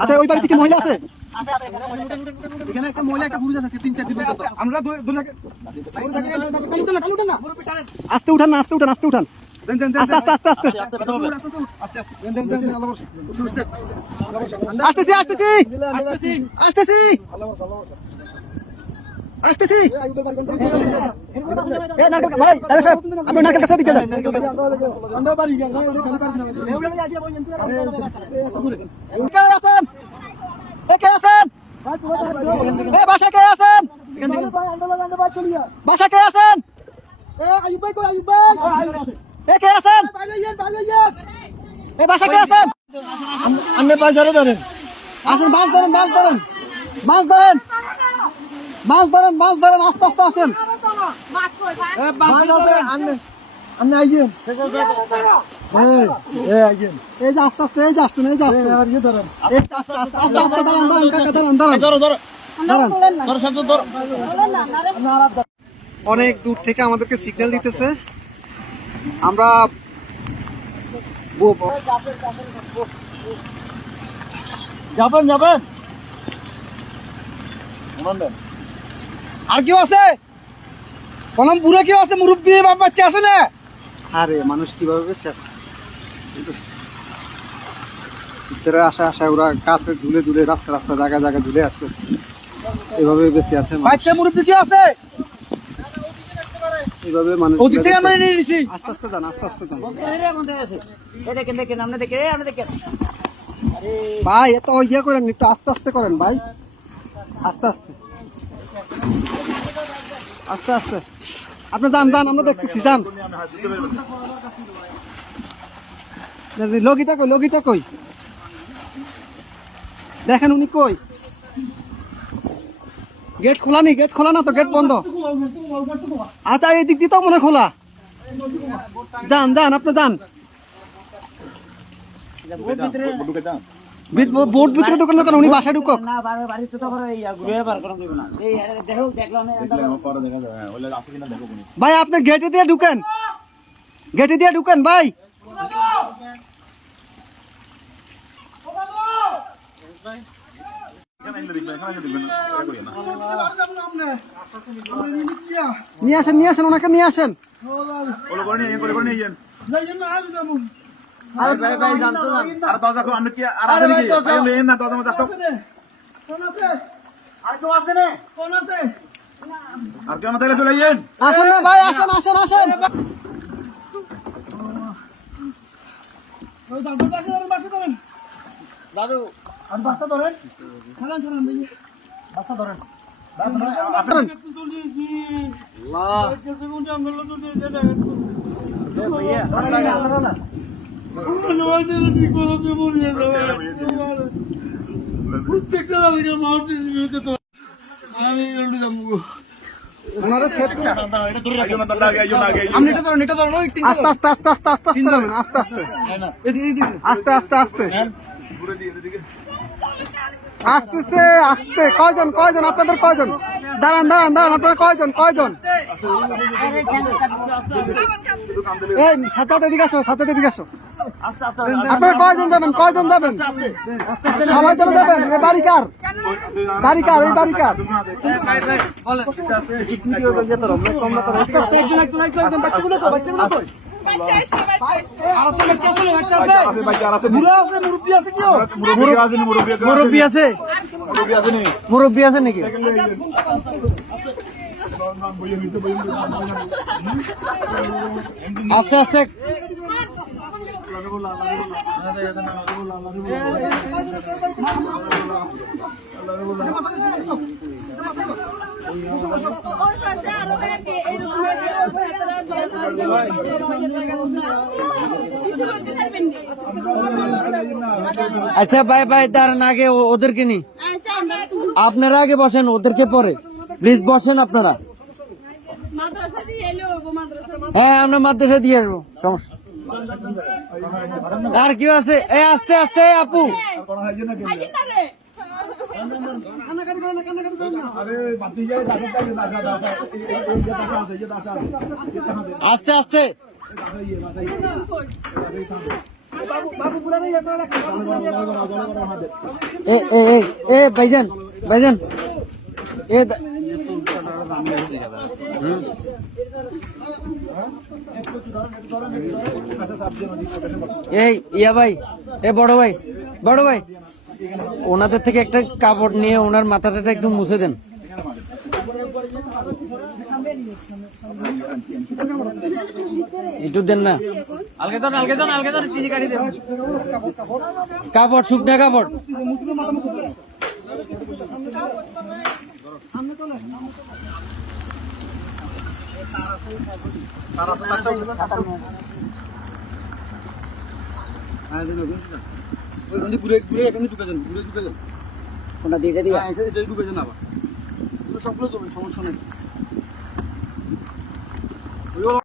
আচ্ছা ওই বাড়িতে কি মহিলা আছে? এখানে একটা মহিলা একটা পুরুষ আছে 3-4 দিন আমরা আস্তে উঠান না, আস্তে উঠান, আস্তে উঠান, আস্তে আস্তে আস্তে আস্তে আসতেছি আসতেছি আসতেছি আসতেছি। ভাই সাহেব আপনি নারকেল কাছে দিকে যান। কে আছেন? কে আছেন? বাসা কে আছেন? বাসা কে আছেন? কে আছেন? বাসা কে আছেন? আপনি বাজারে ধরেন, আসেন, মাছ ধরেন, মাছ ধরেন, মাছ ধরেন, মাছ ধরেন, মাছ ধরেন, আস্তে আস্তে আসেন। এই যে আস্তে আস্তে, এই যে আসছেন, এই যে আসছেন, আস্তে আস্তে আস্তে আস্তে দাঁড়ান, দাঁড়ান কাকা, দাঁড়ান, দাঁড়ান, দাঁড়ান। অনেক দূর থেকে আমাদেরকে সিগন্যাল দিতেছে, আমরা যাবেন যাবেন। আর কেউ আছে? কলম পুরো কেউ আছে? মুরব্বী বাচ্চা আছে না? আরে মানুষ কিভাবে বেঁচে আছে? ভিতরে আসা আসা ওরা কাছে ঝুলে ঝুলে, রাস্তা রাস্তা জায়গা জায়গা ঝুলে আছে, এভাবে বেঁচে আছে। বাচ্চা মুরব্বী কি আছে? এইভাবে মানুষ ওদিক থেকে আমরা নিয়ে নিছি। আস্তে আস্তে যান, আস্তে আস্তে যান ভাই, এত ইয়ে করেন, একটু আস্তে আস্তে করেন ভাই, আস্তে আস্তে আস্তে আস্তে। আপনি যান যান, আমরা দেখতেছি, যান। লগিটা কই, লগিটা কই? দেখেন উনি কই? গেট খোলা নি? গেট খোলা না তো, গেট বন্ধ। আচ্ছা এই দিক দিয়ে তো মনে খোলা। যান যান, আপনি যান। বোট ভিতরে দোকান দোকান, উনি বাসায় ঢুকক। ভাই আপনি গেটে দিয়ে ঢুকেন, গেটে দিয়ে ঢুকেন ভাই। নিয়ে আসেন, নিয়ে আসেন, ওনাকে নিয়ে আসেন। আসেন না ভাই, আসেন আসেন আসেন। দাদু বাচ্চা ধরেন, বাচ্চা ধরেন। আস্তে আস্তে আস্তে আস্তে আস্তে আস্তে আস্তে আস্তে আস্তে আসতেছে, আসতে। কয়জন কয়জন আপনাদের, কয়জন? দাঁড়ান দাঁড়ান দাঁড়ান, আপনারা কয়জন কয়জন? এই সাথে এদিকে আসো, সাথে এদিকে আসো। আপনারা কয়জন যাবেন, কয়জন যাবেন? সবাই চলে যাবেন? এই বাড়ি কার? বাড়ি কার? এই বাড়ি কার? মুরব্বী আছে, মুরব্বী আছে নাকি? আস্তে আস্তে আচ্ছা ভাই ভাই, দাঁড়ান, আগে ওদেরকে নি, আপনারা আগে বসেন, ওদেরকে পরে প্লিজ বসেন আপনারা। হ্যাঁ আমরা মাদ্রাসা দিয়ে আসবো, সমস্যা। আর কেউ আছে? এই আস্তে আস্তে আপু, আস্তে আস্তে বাবু বাবু পুরা নেই আপনারা এ ভাইজান ভাইজান এ এই ইয়া ভাই এ বড় ভাই ওনাদের থেকে একটা কাপড় নিয়ে ওনার মাথাটা একটু মুছে দেন। একটু দেন না আলগে দেন চিনি কাটি দেন কাপড়, শুকনা কাপড়। ওটা দিয়ে দিয়ে সবগুলো সমস্যা নেই।